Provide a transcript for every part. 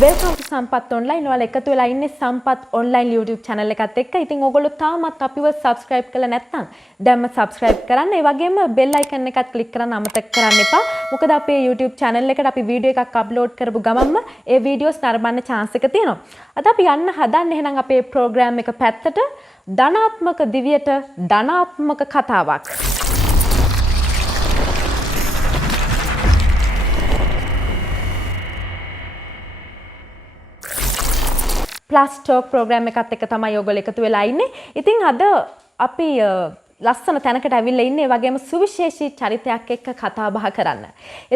Welcome to සම්පත් online. ඔයාලා එකතු වෙලා ඉන්නේ සම්පත් online YouTube channel එකත් එක්ක. ඉතින් ඔයගොල්ලෝ තාමත් අපිව subscribe කරලා නැත්නම් දැන්ම subscribe කරන්න. ඒ වගේම bell icon එකත් click කරන්න අමතක කරන්න එපා. මොකද අපේ YouTube channel එකට අපි වීඩියෝ එකක් upload කරපු ගමන්ම ඒ videos නරඹන්න chance එක තියෙනවා. අද අපි යන්න හදන්නේ එහෙනම් අපේ program එක පැත්තට ධනාත්මක දිවියට ධනාත්මක කතාවක්. Plus Talk program එකත් එක්ක තමයි ඔයගොල්ලෝ එකතු වෙලා ඉන්නේ. ඉතින් අද අපි ලස්සන තැනකට ඇවිල්ලා ඉන්නේ. ඒ වගේම සුවිශේෂී චරිතයක් එක්ක කතා බහ කරන්න.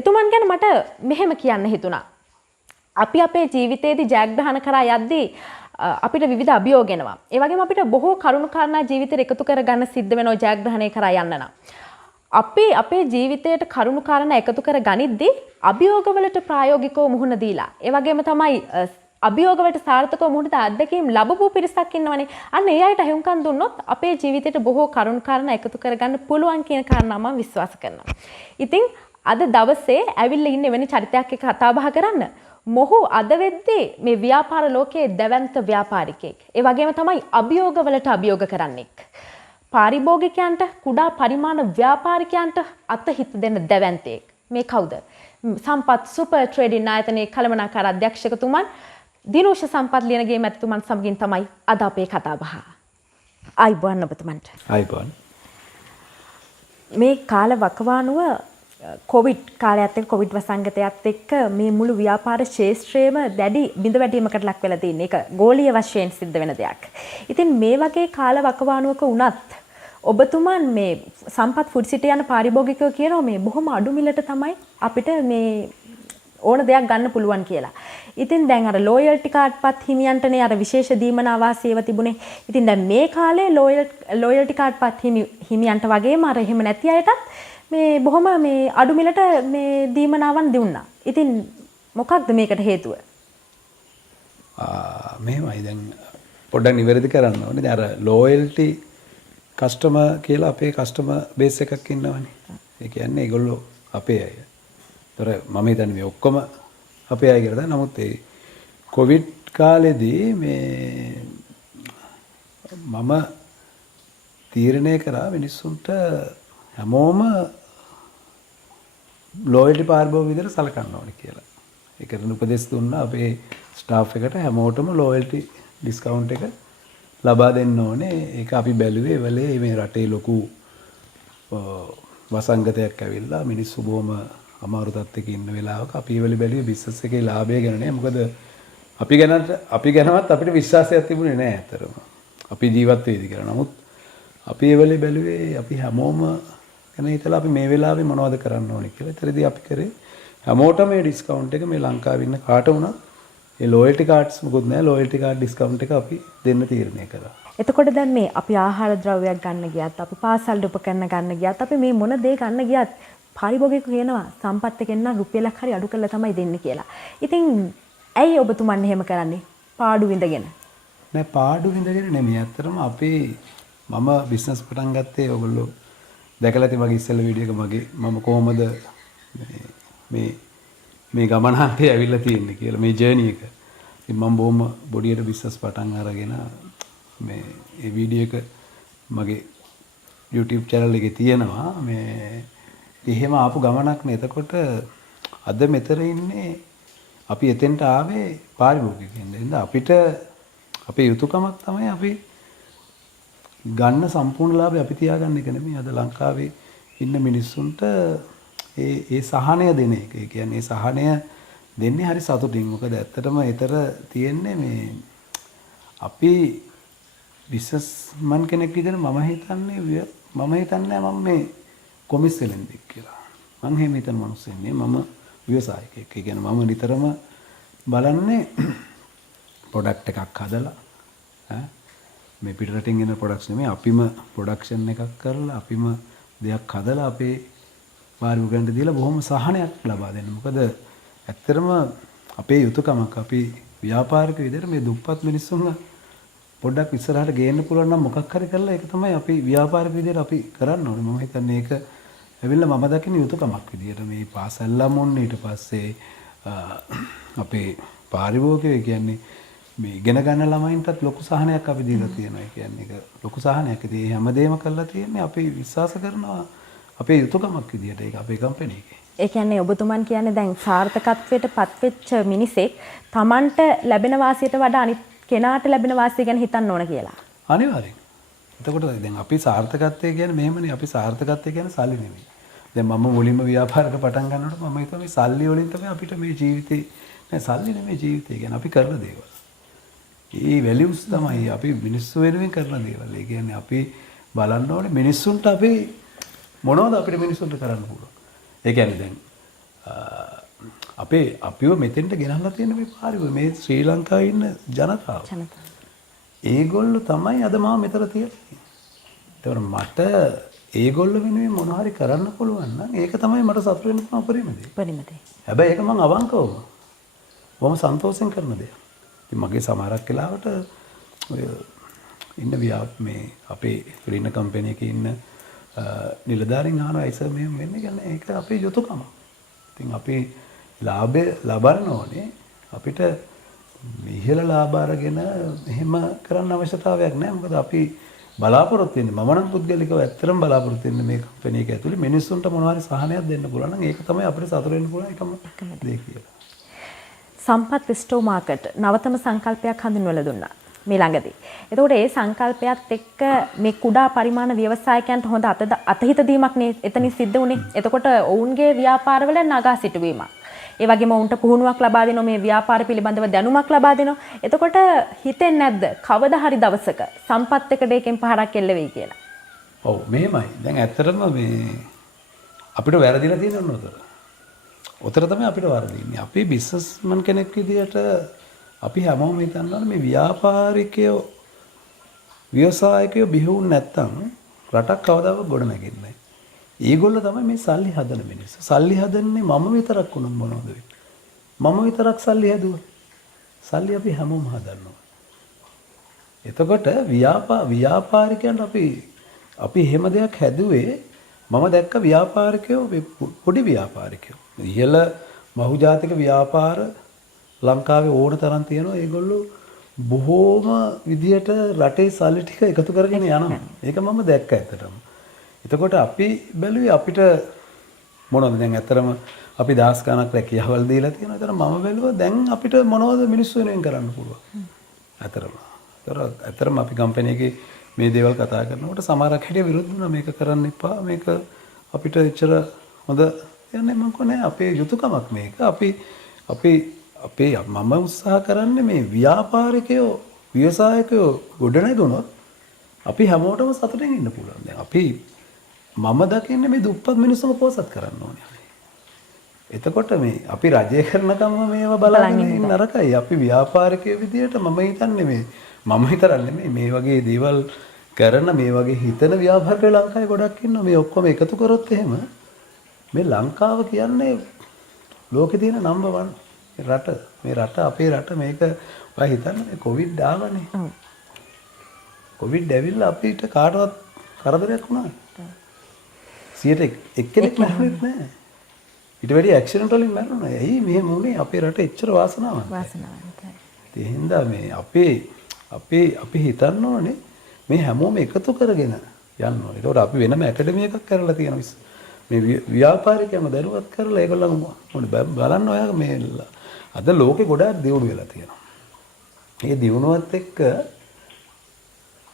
එතුමන් ගැන මට මෙහෙම කියන්න හිතුණා. අපි අපේ ජීවිතේදී ජයග්‍රහණ කරා යද්දී අපිට විවිධ අභියෝග එනවා. ඒ වගේම අපිට බොහෝ කරුණු කාරණා ජීවිතේට එකතු කරගන්න සිද්ධ වෙනවා ජයග්‍රහණය කරා යන්න නම්. අපි අපේ ජීවිතයට කරුණු කාරණා එකතු කර ගනිද්දී අභියෝගවලට ප්‍රායෝගිකව මුහුණ දීලා. ඒ වගේම තමයි අභියෝගවලට සාර්ථකව මුහුණ දී අත්දැකීම් ලැබපු පිරිසක් ඉන්නවනේ. අන්න ඒ අයට හුඟකම් දුන්නොත් අපේ ජීවිතයට බොහෝ කරුණු කාරණා එකතු කරගන්න පුළුවන් කියන කාරණා මම විශ්වාස කරනවා. ඉතින් අද දවසේ ඇවිල්ලා ඉන්නේ වෙන චරිතයක් එක්ක කතා බහ කරන්න. මොහු අද වෙද්දී මේ ව්‍යාපාර ලෝකයේ දැවැන්ත ව්‍යාපාරිකයෙක්. ඒ වගේම තමයි අභියෝගවලට අභියෝග කරන්නෙක්. පාරිභෝගිකයන්ට කුඩා පරිමාණ ව්‍යාපාරිකයන්ට අතහිත දෙන දැවැන්තයෙක්. මේ කවුද? සම්පත් සුපර් ට්‍රේඩින් ආයතනයේ කළමනාකාර අධ්‍යක්ෂකතුමන් දිනෝෂ සම්පත් ලියනගේ මැතිතුමන් සමගින් තමයි අද අපේ කතා බහ. ආයිබෝන් ඔබතුමන්ට. ආයිබෝන්. මේ කාල වකවානුව කොවිඩ් කාලයත් එක්ක කොවිඩ් වසංගතයත් එක්ක මේ මුළු ව්‍යාපාර ශාස්ත්‍රයේම දැඩි බිඳවැටීමකට ලක් වෙලා තියෙන එක ගෝලීය වශයෙන් සිද්ධ වෙන දෙයක්. ඉතින් මේ වගේ කාල වකවානුවක වුණත් ඔබතුමන් මේ සම්පත් ෆුඩ් සිටි යන පාරිභෝගිකයෝ කියනවා මේ බොහොම අඩු මිලට තමයි අපිට මේ ඕන දෙයක් ගන්න පුළුවන් කියලා. ඉතින් දැන් අර ලොයල්ටි කාඩ් පත් හිමියන්ටනේ අර විශේෂ දීමනා වාසියව තිබුණේ. ඉතින් දැන් මේ කාලේ ලොයල්ටි කාඩ් පත් හිමියන්ට වගේම අර එහෙම නැති අයටත් මේ බොහොම මේ අඩු මිලට මේ දීමනාවන් දුන්නා. ඉතින් මොකක්ද මේකට හේතුව? මෙහෙමයි දැන් පොඩ්ඩක් නිවැරදි කරන්න ඕනේ. දැන් අර ලොයල්ටි කස්ටමර් කියලා අපේ කස්ටමර් බේස් එකක් ඉන්නවනේ. ඒ කියන්නේ ඒගොල්ලෝ අපේ අය. ඒතර මම හිතන්නේ මේ ඔක්කොම අපේ අය කියලා. නමුත් ඒ කොවිඩ් කාලෙදී මේ මම තීරණය කරා මිනිස්සුන්ට හැමෝම ලොයල්ටි පාරිභෝගික විදිහට සලකන්න ඕනේ කියලා. ඒකට උපදෙස් දුන්නා අපේ ස්ටාෆ් එකට හැමෝටම ලොයල්ටි ඩිස්කවුන්ට් එක ලබා දෙන්න ඕනේ. ඒක අපි බැලුවේ වෙලේ මේ රටේ ලොකු වසංගතයක් ඇවිල්ලා මිනිස්සු බොහොම අමාරු තත්ත්වයක ඉන්න වෙලාවක අපි ඒ වෙලේ බැලුවේ බිස්නස් එකේ ලාභය ගැන නේ. මොකද අපි ගැනවත් අපිට විශ්වාසයක් තිබුණේ නැහැ අතරම. අපි ජීවත් වෙයිද කියලා. නමුත් අපි ඒ වෙලේ බැලුවේ අපි හැමෝම ගැන හිතලා අපි මේ වෙලාවේ මොනවද කරන්න ඕනේ කියලා. ඒතරදී අපි කරේ හැමෝටම මේ ඩිස්කවුන්ට් එක මේ ලංකාවේ ඉන්න කාට වුණත් ඒ ලොයල්ටි කාඩ්ස් මොකුත් නැහැ. ලොයල්ටි කාඩ් ඩිස්කවුන්ට් එක අපි දෙන්න තීරණය කළා. එතකොට දැන් මේ අපි ආහාර ද්‍රව්‍යයක් ගන්න ගියත් අපි පාසල් උපකරණ ගන්න ගියත් අපි මේ මොන දේ ගන්න ගියත් පාරිභෝගිකයෝ කියනවා සම්පත් එකෙන් නම් රුපියලක් හරි අඩු කරලා තමයි දෙන්නේ කියලා. ඉතින් ඇයි ඔබතුමන් එහෙම කරන්නේ? පාඩු විඳගෙන. නෑ පාඩු විඳගෙන නෙමෙයි. ඇත්තටම මම බිස්නස් පටන් ගත්තේ ඔයගොල්ලෝ දැකලා ඇති මගේ ඉස්සෙල්ලා වීඩියෝ එක මම කොහොමද මේ ගමනාන්තේ ඇවිල්ලා තියෙන්නේ කියලා මේ ජර්නි එක. ඉතින් මම බොහොම බොඩියට බිස්නස් පටන් අරගෙන මේ ඒ වීඩියෝ එක මගේ YouTube channel එකේ තියෙනවා. මේ එහෙම ආපු ගමනක් නේ. එතකොට අද මෙතන ඉන්නේ අපි එතෙන්ට ආවේ පාරිභෝගිකයන්. එහෙනම් අපිට අපේ යුතුයකමක් තමයි අපි ගන්න සම්පූර්ණ ලාභය අපි තියාගන්න එක නෙමෙයි. අද ලංකාවේ ඉන්න මිනිස්සුන්ට ඒ සහනය දෙන එක. ඒ කියන්නේ සහනය දෙන්නේ හරි සතුටින්. මොකද ඇත්තටම ඊතර තියෙන්නේ මේ අපි බිස්නස් මන් කෙනෙක් විදිහට මම හිතන්නේ මම මේ කොමිස් සෙලෙන්දෙක් කියලා. මම එහෙම හිතන මිනිස්සෙක් නෙමෙයි. මම ව්‍යවසායකයෙක්. ඒ කියන්නේ මම නිතරම බලන්නේ ප්‍රොඩක්ට් එකක් හදලා මේ පිටරටින් එන ප්‍රොඩක්ට්ස් නෙමෙයි අපිම ප්‍රොඩක්ෂන් එකක් කරලා අපිම දෙයක් හදලා අපේ පාරිභෝගිකයන්ට දීලා බොහොම සහනයක් ලබා දෙන්න. මොකද ඇත්තටම අපේ යුතුයකමක් අපි ව්‍යාපාරික විදිහට මේ දුප්පත් මිනිස්සුන්ව පොඩ්ඩක් ඉස්සරහට ගේන්න පුළුවන් නම් මොකක් හරි කරලා ඒක තමයි අපි ව්‍යාපාරික විදිහට අපි කරන්න ඕනේ. මම හිතන්නේ ඒක ඇවිල්ලා මම දකින යුතුයකමක් විදිහට මේ පාසල් ළමුන් ඊට පස්සේ අපේ පාරිභෝගිකයෝ කියන්නේ මේ ඉගෙන ගන්න ළමයින්ටත් ලොකු සහනයක් අපි දීලා තියෙනවා. ඒ කියන්නේ ඒක ලොකු සහනයක්. ඉතින් මේ හැමදේම කරලා තියෙන්නේ අපි විශ්වාස කරනවා අපේ යුතුයකමක් විදියට ඒක අපේ කම්පැනි එකේ. ඒ කියන්නේ ඔබතුමන් කියන්නේ දැන් සාර්ථකත්වයට පත්වෙච්ච මිනිසෙක් Tamanට ලැබෙන වාසියට වඩා අනිත් කෙනාට ලැබෙන වාසිය ගැන හිතන්න ඕන කියලා. අනිවාර්යෙන්. එතකොට දැන් අපි සාර්ථකත්වය කියන්නේ මෙහෙමනේ අපි සාර්ථකත්වය කියන්නේ සල්ලි නෙමෙයි. දැන් මම මුලින්ම ව්‍යාපාරක පටන් ගන්නකොට මම හිතුවා මේ සල්ලි වලින් තමයි අපිට මේ ජීවිතේ නෑ සල්ලි නෙමෙයි ජීවිතය කියන්නේ අපි කරන දේවල්. ඒ වැලියුස් තමයි අපි මිනිස්සු වෙනුවෙන් කරන දේවල්. ඒ කියන්නේ අපි බලන්න ඕනේ මිනිස්සුන්ට අපි මොනවද අපිට මිනිස්සුන්ට කරන්න පුළුවන්. ඒ කියන්නේ දැන් අපිව මෙතෙන්ට ගෙනල්ලා තියෙන මේ පාරිවෝ මේ ශ්‍රී ලංකාවේ ඉන්න ජනතාව. ඒගොල්ලෝ තමයි අද මම මෙතන තියෙන්නේ. ඒතකොට මට ඒගොල්ලෝ වෙනුවෙන් මොන හරි කරන්න පුළුවන් නම් ඒක තමයි මට සතුට වෙන්න පුළුවන් උපරිම දේ. හැබැයි ඒක මම අවංකවම මම සන්තෝෂෙන් කරන දෙයක්. ඉතින් මගේ සමහරක් වෙලාවට ඔය ඉන්න මේ අපේ ෆ්‍රීන කම්පැනි එකේ ඉන්න නිලධාරීන් අහනවා ඒසර් මෙහෙම වෙන්නේ කියන්නේ ඒක අපේ යුතුයකම. ඉතින් අපි ලාභය ලබන්න ඕනේ අපිට ඉහළ ලාභ අරගෙන එහෙම කරන්න අවශ්‍යතාවයක් නැහැ. මොකද අපි බලාපොරොත්තු වෙන්නේ මම නම් පුද්ගලිකව ඇත්තටම බලාපොරොත්තු වෙන්නේ මේ කම්පැනි එක ඇතුලේ මිනිස්සුන්ට මොනවා හරි සහනයක් දෙන්න පුළුවන් නම් ඒක තමයි අපිට සතුට වෙන්න පුළුවන් එකම දේ කියලා. සම්පත් ස්ටෝ මාකට් නවතම සංකල්පයක් හඳුන්වලා දුන්නා මේ ළඟදී. එතකොට ඒ සංකල්පයත් එක්ක මේ කුඩා පරිමාණ ව්‍යවසායකයන්ට හොඳ අතහිත දීමක් නේ එතනින් සිද්ධ වුණේ. එතකොට ඔවුන්ගේ ව්‍යාපාරවල නගා සිටුවීමක්. ඒ වගේම ඔවුන්ට පුහුණුවක් ලබා දෙනවා මේ ව්‍යාපාර පිළිබඳව දැනුමක් ලබා දෙනවා. එතකොට හිතෙන්නේ නැද්ද කවදා හරි දවසක සම්පත් එකට එකෙන් පහරක් එල්ල වෙයි කියලා? ඔව් මෙහෙමයි. දැන් ඇත්තටම මේ අපිට වැරදිලා තියෙන උතර තමයි අපිට වරදින්නේ. අපි බිස්නස්මන් කෙනෙක් විදියට අපි හැමෝම හිතනවා මේ ව්‍යාපාරිකයෝ ව්‍යවසායකයෝ බිහුවුන් නැත්තම් රටක් කවදාවත් ගොඩ නැගෙන්නේ නැහැ. ඒගොල්ලෝ තමයි මේ සල්ලි හදන මිනිස්සු. සල්ලි හදන්නේ මම විතරක් වුණොත් මොනවද වෙන්නේ? මම විතරක් සල්ලි හැදුවා. සල්ලි අපි හැමෝම හදනවා. එතකොට ව්‍යාපාරිකයන්ට අපි එහෙම දෙයක් හැදුවේ මම දැක්ක ව්‍යාපාරිකයෝ පොඩි ව්‍යාපාරිකයෝ. ඉහළ බහුජාතික ව්‍යාපාර ලංකාවේ ඕන තරම් තියෙනවා. ඒගොල්ලෝ බොහෝම විදියට රටේ සල්ලි ටික එකතු කරගෙන යනවා. ඒක මම දැක්ක ඇත්තටම. එතකොට අපි බැලුවේ අපිට මොනවද දැන් ඇත්තටම අපි දහස් ගණක් රැකියාවල් දීලා තියෙනවා. ඒතර මම බැලුවා දැන් අපිට මොනවද මිනිස්සු වෙනුවෙන් කරන්න පුළුවන්. ඇත්තටම අපි කම්පැනි එකේ මේ දේවල් කතා කරනකොට සමහරක් හිටිය විරුද්ධ වුණා මේක කරන්න එපා. මේක අපිට එච්චර හොඳ යන්නේ මම කොහොනේ අපේ යුතුයකමක් මේක. මම උත්සාහ කරන්නේ මේ ව්‍යාපාරිකයෝ ව්‍යවසායකයෝ ගොඩ නැගුණොත් අපි හැමෝටම සතුටින් ඉන්න පුළුවන්. දැන් මම දකින්නේ මේ දුප්පත් මිනිස්සුම පෝසත් කරන්න ඕනේ. එතකොට මේ අපි රජය කරනකම් මේව බලන්නේ නරකයි. අපි ව්‍යාපාරිකයෝ විදියට මම හිතන්නේ මම විතරක් නෙමෙයි මේ වගේ දේවල් කරන මේ වගේ හිතන ව්‍යාපාරිකයෝ ලංකාවේ ගොඩක් ඉන්නවා. මේ ඔක්කොම එකතු කරොත් එහෙම මේ ලංකාව කියන්නේ ලෝකේ තියෙන නම්බර් 1 රට. මේ රට අපේ රට මේක ඔයා හිතන්න මේ කොවිඩ් ආවනේ. කොවිඩ් ඇවිල්ලා අපිට කාටවත් කරදරයක් වුණා. 100ට එක්කෙනෙක් මැරුණෙත් නැහැ. ඊට වැඩි ඇක්සිඩන්ට් වලින් මැරුණා. ඇයි මෙහෙම වුනේ? අපේ රට එච්චර වාසනාවන්තයි. ඒ හින්දා මේ අපි හිතන්න ඕනේ මේ හැමෝම එකතු කරගෙන යන්න ඕනේ. ඒකට අපි වෙනම ඇකඩමි එකක් කරලා තියෙනවා. මේ ව්‍යාපාරිකයම දරුවත් කරලා ඒගොල්ලෝ බලන්න ඔයා මේ අද ලෝකේ ගොඩාක් දියුණු වෙලා තියෙනවා. මේ දියුණුවත් එක්ක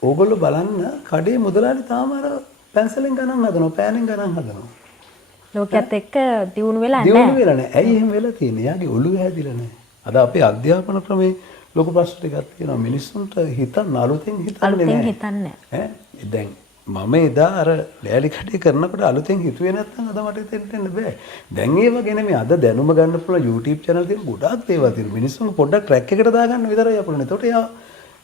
ඕගොල්ලෝ බලන්න කඩේ මුදලාලි තාම අර පැන්සලෙන් ගණන් හදනවා, පෑනෙන් ගණන් හදනවා. ලෝකයේත් එක්ක දියුණු වෙලා නැහැ. දියුණු වෙලා නැහැ. ඇයි එහෙම වෙලා තියෙන්නේ? යාගේ ඔළුව හැදිලා නැහැ. අද අපේ අධ්‍යාපන ක්‍රමේ ලොකු ප්‍රශ්න ටිකක් තියෙනවා. මිනිස්සුන්ට හිතන්න අලුතෙන් හිතන්නේ නැහැ. දැන් මම එදා අර ලෑලි කඩේ කරනකොට අලුතෙන් හිතුවේ නැත්නම් අද මට එතෙන්ට එන්න බෑ. දැන් ඒව ගැන මේ අද දැනුම ගන්න පුළුවන් YouTube channel තියෙන ගොඩාක් දේවල් තියෙනවා. මිනිස්සුන් පොඩ්ඩක් ට්‍රැක් එකට දාගන්න විතරයි අපුණනේ. එතකොට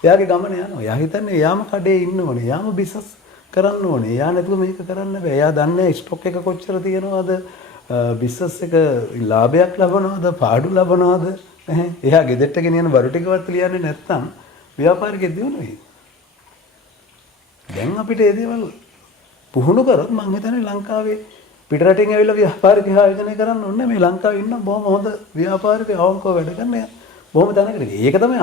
එයාගේ ගමන යනවා. එයා හිතන්නේ එයාම කඩේ ඉන්න ඕනේ. එයාම බිස්නස් කරන්න ඕනේ. එයා නැතුව මේක කරන්න බෑ. එයා දන්නේ ස්ටොක් එක කොච්චර තියෙනවද? බිස්නස් එක ලාභයක් ලබනවද? පාඩු ලබනවද? එයා ගෙදරට ගෙනියන බරු ටිකවත් ලියන්නේ නැත්නම් ව්‍යාපාරිකයෙක් දිනු වෙයි. දැන් අපිට මේ දේවල් පුහුණු කරොත් මම හිතන්නේ ලංකාවේ පිටරටින් ඇවිල්ලා ව්‍යාපාරික ආයෝජනය කරන්න ඕනේ. මේ ලංකාවේ ඉන්න බොහොම හොඳ ව්‍යාපාරිකයෝ අවංකව වැඩ කරන බොහොම තැනකට ගියා. ඒක තමයි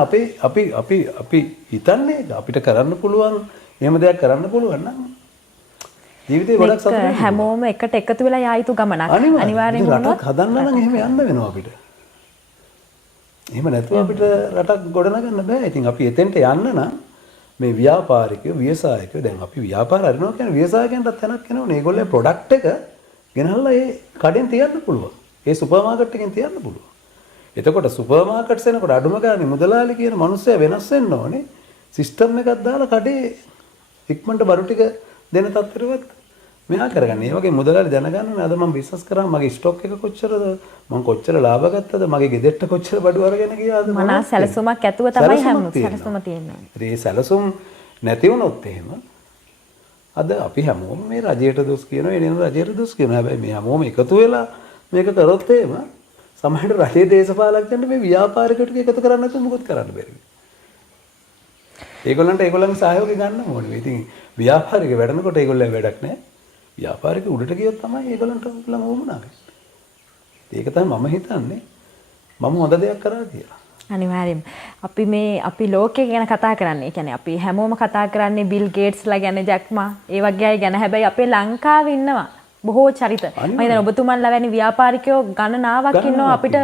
අපි හිතන්නේ අපිට කරන්න පුළුවන් එහෙම දෙයක් කරන්න පුළුවන් නම් ජීවිතේ ගොඩක් සතුටින් හැමෝම එකට එකතු වෙලා යා යුතු ගමනක්. අනිවාර්යෙන් රටක් හදන්න නම් එහෙම යන්න වෙනවා අපිට. එහෙම නැතුව අපිට රටක් ගොඩනගන්න බෑ. ඉතින් අපි එතෙන්ට යන්න නම් මේ ව්‍යාපාරිකයෝ ව්‍යවසායකයෝ දැන් අපි ව්‍යාපාර අරිනවා කියන්නේ ව්‍යවසායකයන්ට තැනක් එනවනේ. ඒගොල්ලෝ ප්‍රොඩක්ට් එක ගෙනල්ලා ඒ කඩෙන් තියන්න පුළුවන්. ඒ සුපර් මාකට් එකෙන් තියන්න පුළුවන්. එතකොට සුපර් මාකට්ස් එනකොට අඩුම ගානේ මුදලාලි කියන මිනිස්සයා වෙනස් වෙන්න ඕනේ. සිස්ටම් එකක් දාලා කඩේ ඉක්මනට බරු ටික දෙන තත්ත්වෙවත් මෙහා කරගන්න. ඒ වගේ මුදලාලි දැනගන්න ඕනේ අද මම බිස්නස් කරා මගේ ස්ටොක් එක කොච්චරද මම කොච්චර ලාභ ගත්තද මගේ ගෙදරට කොච්චර බඩු අරගෙන ගියාද මනස සැලසුමක් ඇතුව තමයි හැම සැලසුම තියෙන්නේ. ඒ සැලසුම් නැති වුණොත් එහෙම අද අපි හැමෝම මේ රජයට දොස් කියනවා එන රජයට දොස් කියනවා. හැබැයි මේ හැමෝම එකතු වෙලා මේක කරොත් එහෙම සමහරට රටේ දේශපාලකයන්ට මේ ව්‍යාපාරිකයට එකතු කරන්න නැතුව මොකද කරන්න බැරි. ඒගොල්ලන්ට ඒගොල්ලන්ගේ සහයෝගය ගන්න ඕනේ. ඉතින් ව්‍යාපාරික වැඩනකොට ඒගොල්ලෝ වැඩක් නැහැ. ව්‍යාපාරික උඩට ගියොත් තමයි ඒගොල්ලන්ට ළම වුණා. ඒක තමයි මම හිතන්නේ මම හොඳ දෙයක් කරා කියලා. අනිවාර්යයෙන් අපි ලෝකය ගැන කතා කරන්නේ. ඒ කියන්නේ අපි හැමෝම කතා කරන්නේ බිල් ගේට්ස්ලා ගැන ජැක්මා ඒ වගේ අය ගැන. හැබැයි අපේ ලංකාවේ ඉන්නවා බොහෝ චරිත. මම හිතන්නේ ඔබතුමන්ලා වැනි ව්‍යාපාරිකයෝ ගණනාවක් ඉන්නවා අපිට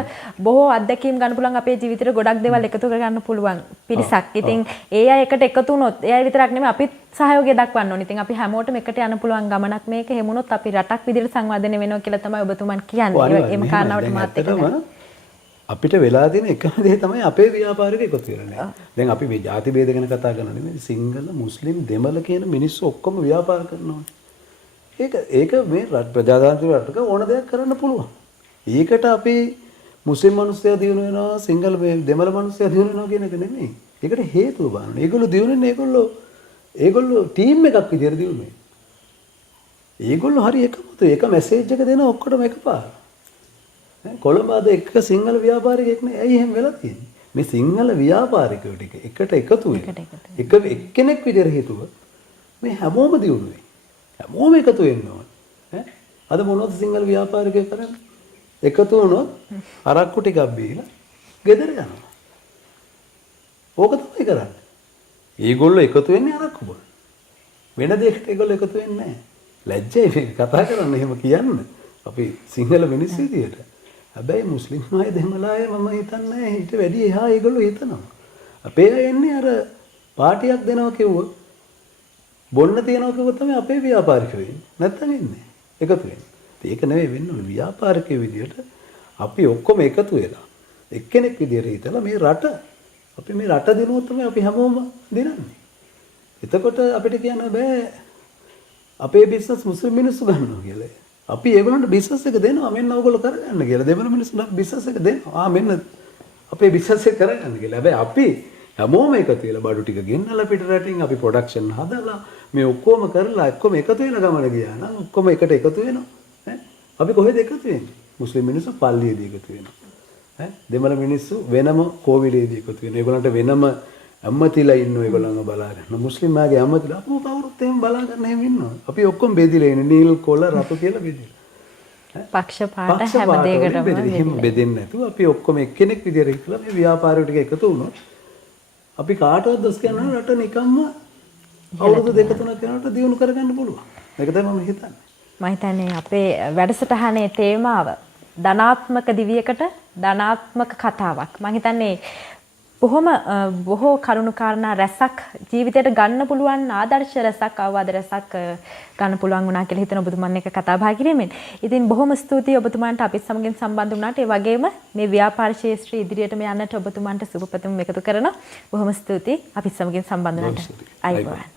බොහෝ අත්දැකීම් ගන්න පුළුවන් අපේ ජීවිතේට ගොඩක් දේවල් එකතු කරගන්න පුළුවන් පිරිසක්. ඉතින් ඒ අය එකට එකතු වුණොත් ඒ අය විතරක් නෙමෙයි අපිත් සහයෝගය දක්වන්න ඕනේ. ඉතින් අපි හැමෝටම එකට යන්න පුළුවන් ගමනක් මේක. හැමුණොත් අපි රටක් විදිහට සංවර්ධනය වෙනවා කියලා තමයි ඔබතුමන් කියන්නේ. එම කාරණාවට මාත් එක්ක අපිට වෙලා තියෙන එකම දේ තමයි අපේ ව්‍යාපාරික එකතු වෙනවා. දැන් අපි මේ ಜಾති ભેද ගැන කතා කරනවා නෙමෙයි සිංහල මුස්ලිම් දෙමළ කියන මිනිස්සු ඔක්කොම ව්‍යාපාර කරනවා. ඒක මේ ප්‍රජාතාන්ත්‍රික රටක ඕන දෙයක් කරන්න පුළුවන්. ඒකට අපි මුස්ලිම් මිනිස්සුයා දිනු වෙනවා සිංහල දෙමළ මිනිස්සුයා දිනු වෙනවා කියන එක නෙමෙයි. ඒකට හේතුව බලන්න. ඒගොල්ලෝ දිනු වෙන්නේ ඒගොල්ලෝ ටීම් එකක් විදියට දිනු වෙනවා. ඒගොල්ලෝ හරි එකමුතු එක මැසේජ් එක දෙන ඔක්කොටම එකපාර. කොළඹ අද එක සිංහල ව්‍යාපාරිකයෙක් නේ. ඇයි එහෙම වෙලා තියෙන්නේ? මේ සිංහල ව්‍යාපාරිකයෝ ටික එකට එකතු වෙලා එක්කෙනෙක් විදියට හේතුව මේ හැමෝම දිනුනේ. හැමෝම එකතු වෙන්න ඕනේ. අද මොනවද සිංහල ව්‍යාපාරිකයෝ කරන්නේ? එකතු වුණොත් අරක්කු ටිකක් බීලා ගෙදර යනවා. ඕක තමයි කරන්නේ. ඒගොල්ලෝ එකතු වෙන්නේ අරක්කු බොන්න. වෙන දෙයකට ඒගොල්ලෝ එකතු වෙන්නේ නැහැ. ලැජ්ජයි මේක කතා කරන්න එහෙම කියන්න. අපි සිංහල මිනිස්සු විදියට. හැබැයි මුස්ලිම් අය දෙමළ අය මම හිතන්නේ ඊට වැඩි එහා ඒගොල්ලෝ හිතනවා. අපේ අය එන්නේ අර පාටියක් දෙනවා කිව්වොත් බොන්න තියනවා කිව්වොත් තමයි අපේ ව්‍යාපාරිකයෝ වෙන්නේ. නැත්තම් ඉන්නේ. එකතු වෙන්නේ. ඒක නෙවෙයි වෙන්න ඕනේ. ව්‍යාපාරිකයෝ විදියට අපි ඔක්කොම එකතු වෙලා එක්කෙනෙක් විදියට හිතලා මේ රට දිනුවොත් තමයි අපි හැමෝම දිනන්නේ. එතකොට අපිට කියන්න බෑ අපේ බිස්නස් මුස්ලිම් මිනිස්සු ගන්නවා කියලා. අපි ඒගොල්ලන්ට බිස්නස් එක දෙනවා මෙන්න ඕගොල්ලෝ කරගන්න කියලා. දෙමළ මිනිස්සුන්ට බිස්නස් එක දෙනවා. මෙන්න අපේ බිස්නස් එක කරගන්න කියලා. හැබැයි අපි හැමෝම එකතු වෙලා බඩු ටික ගෙන්නලා පිට රටින් අපි ප්‍රොඩක්ෂන් හදලා මේ ඔක්කොම කරලා ඔක්කොම එකතු වෙන ගමන ගියා නම් ඔක්කොම එකට එකතු වෙනවා. අපි කොහෙද එකතු වෙන්නේ? මුස්ලිම් මිනිස්සු පල්ලියේදී එකතු වෙනවා. දෙමළ මිනිස්සු වෙනම කෝවිලේදී එකතු වෙනවා. ඒගොල්ලන්ට වෙනම අම්මතිලා ඉන්නවා ඒගොල්ලන්ව බලාගෙන. මුස්ලිම් ආගේ අම්මතිලා අපෝ කවුරුත් එහෙම බලාගෙන එහෙම ඉන්නවා. අපි ඔක්කොම බෙදිලා ඉන්නේ නිල් කොළ රතු කියලා බෙදිලා. පක්ෂපාත හැම දෙයකටම එහෙම බෙදෙන්නේ නැතුව අපි ඔක්කොම එක්කෙනෙක් විදියට ඉස්සලා මේ ව්‍යාපාරික ටික එකතු වුණොත් අපි කාටවත් දොස් කියන්න රට නිකම්ම අවුරුදු 2-3 යනකොට දියුණු කරගන්න පුළුවන්. ඒක තමයි මම හිතන්නේ. මම හිතන්නේ අපේ වැඩසටහනේ තේමාව ධනාත්මක දිවියකට ධනාත්මක කතාවක්. මම හිතන්නේ බොහෝ කරුණු කාරණා රැසක් ජීවිතයට ගන්න පුළුවන් ආදර්ශ රැසක් අවවාද රැසක් ගන්න පුළුවන් වුණා කියලා හිතන ඔබතුමන් එක්ක කතා බහ කිරීමෙන්. ඉතින් බොහොම ස්තුතියි ඔබතුමන්ට අපිත් සමගින් සම්බන්ධ වුණාට. ඒ වගේම මේ ව්‍යාපාර ශාස්ත්‍රය ඉදිරියටම යන්නට ඔබතුමන්ට සුබපැතුම් එකතු කරනවා. බොහොම ස්තුතියි අපිත් සමගින් සම්බන්ධ වුණාට. අයිබෝවන්.